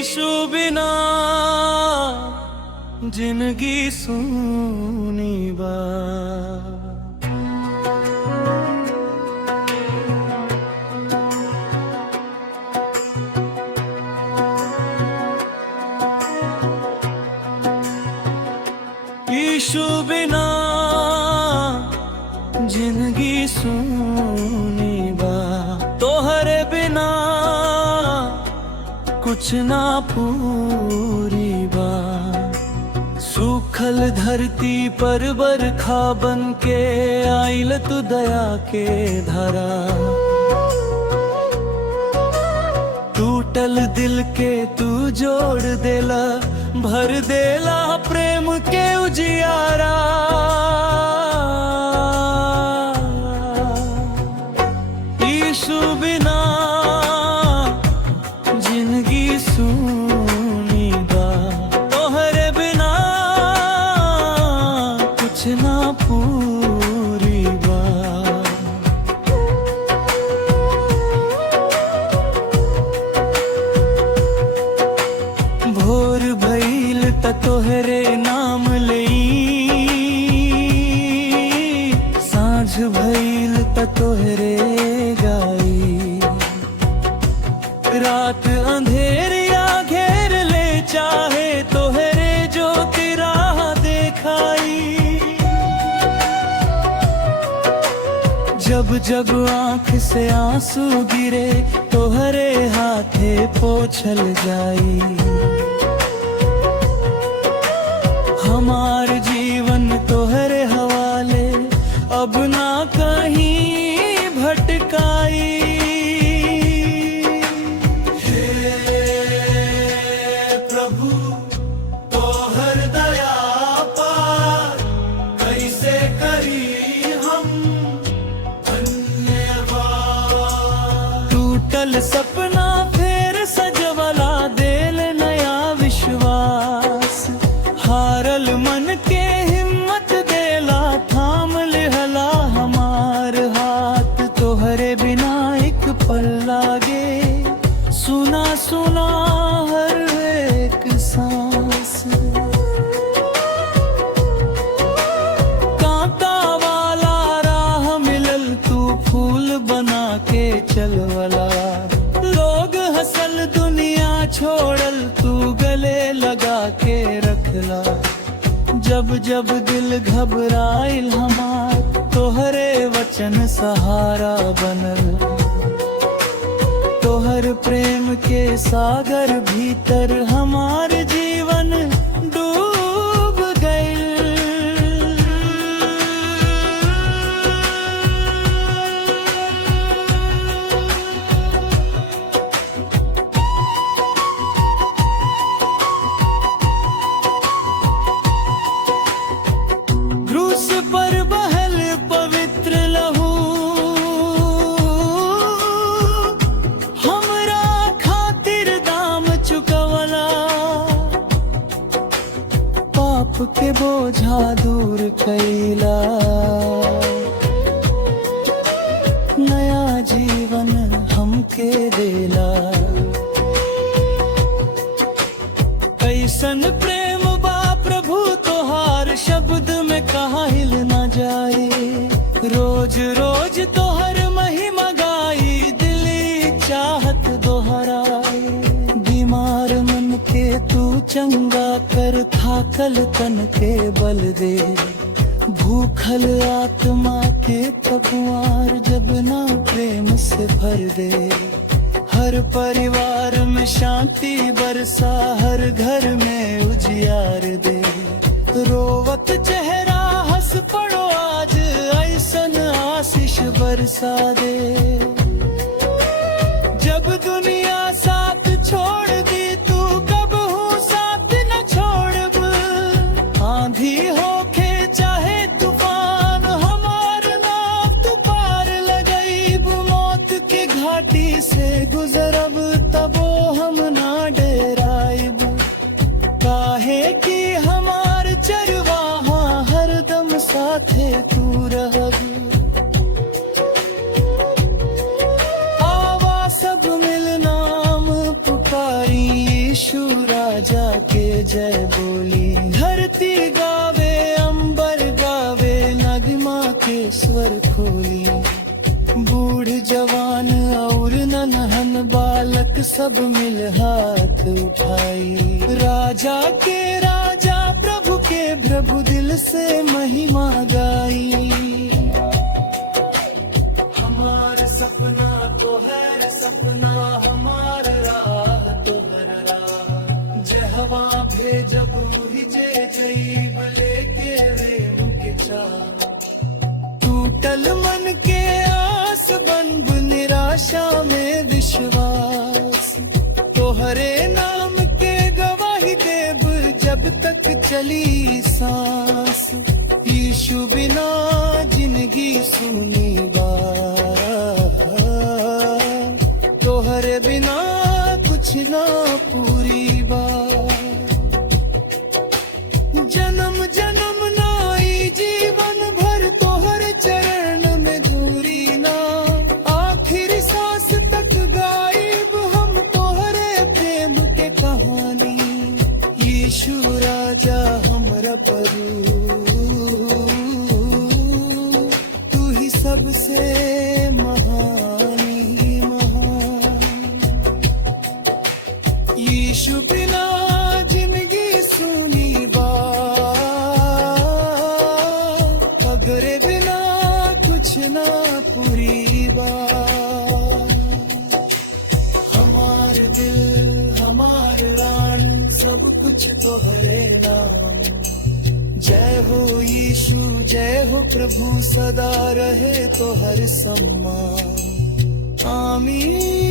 यीशु बिना जिंदगी सूनी बा। यीशु बिना जिंदगी सूनी बा। तोहरे बिना कुछ ना पूरी बा। सूखल धरती पर बरखा बन के आइल तू दया के धारा। टूटल दिल के तू जोड़ देला, भर देला प्रेम के उजियारा। यीशु बिना जिंदगी सूनी बा। तोहरे बिना कुछ ना पूरी बा। भोर भइल त तोहरे नाम लई, साँझ भइल त तोहरे गाई। रात अंधेरिया घेर ले चाहे तोहरे ज्योति राह देखाई। जब जब आँख से आंसू गिरे तोहरे हाथे पोंछल जाई। हमार जीवन तोहरे हवाले, अब ना कहीं भटकाई। हे प्रभु तोहर दया पार कैसे करी हम धन्यवाद। टूटल सपना फिर सजवला, देल नया विश्वास। हारल मन के हिम्मत देला, थाम लेहला हमार हाथ। तोहरे बिना एक पल लागे सुना सुना हर एक सांस। कांटा वाला राह मिलल, तू फूल बना के चलवला। लोग हंसल दुनिया छोड़ल, तू गले लगा के रखला। जब जब दिल घबराइल हमार, तोहरे वचन सहारा बनल। तोहर प्रेम के सागर भीतर हमार जीवन डूब गइल। क्रूस पर बहल पवित्र लहू, हमरा खातिर दाम चुकवला। पाप के बोझा दूर कैला, नया जीवन हमके देला। कैसन प्रेम बा प्रभु तोहार, शब्द में कहाँ हिल न जाए। रोज रोज तोहर महिमा गाई, दिली चाहत दोहराए। बीमार मन के तू चंगा कर, थाकल तन के बल दे। भूखल आत्मा के पगवार, जब ना प्रेम से भर दे। हर परिवार में शांति बरसा, हर घर में उजियार दे। रोवत चेहरा हंस पड़ो आज, ऐसन आशीष बरसा दे। जब दुनिया साथ छोड़ दी, तू कब हूँ साथ न छोड़ब। आंधी होके चाहे तूफान, हमार नाव तू पार लगईब। मौत के घाटी से गुजरब, तबो हम ना डेराइब। काहे कि हमार चरवाहा हरदम साथे तू रहब। आवा सब मिल नाम पुकारी, यीशु जय जय बोली। धरती गावे अंबर गावे नगमा के स्वर खोली। बूढ़ जवान और नन्हन बालक सब मिल हाथ उठाई। राजा के राजा प्रभु के प्रभु दिल से महिमा गाई। हमार सपना तो है सपना हमार राह तो हर राह। जहवा भेजब ही जे जईब लेके रेम के चाह। टूटल मन के आस बंद निराशा में विश्वास। तोहरे नाम के गवाही देब जब तक चली सांस। यीशु बिना जिंदगी सुनी बात। तोहरे बिना कुछ ना पूरी बात। जन्म जन्म नाई जीवन भर तोहरे चरण में दूरी ना। आखिरी सांस तक गायब हम तोहरे प्रेम के कहानी। यीशु राजा हमरा प्रभु तू ही सबसे महानी महान। यीशु बिना जिंदगी सुनी बात। अगरे बिना कुछ ना पूरी बात। हमार दिल हमार रान सब कुछ तोहरे नाम। जय हो यीशु जय हो प्रभु सदा रहे तो हर सम्मान। आमीन।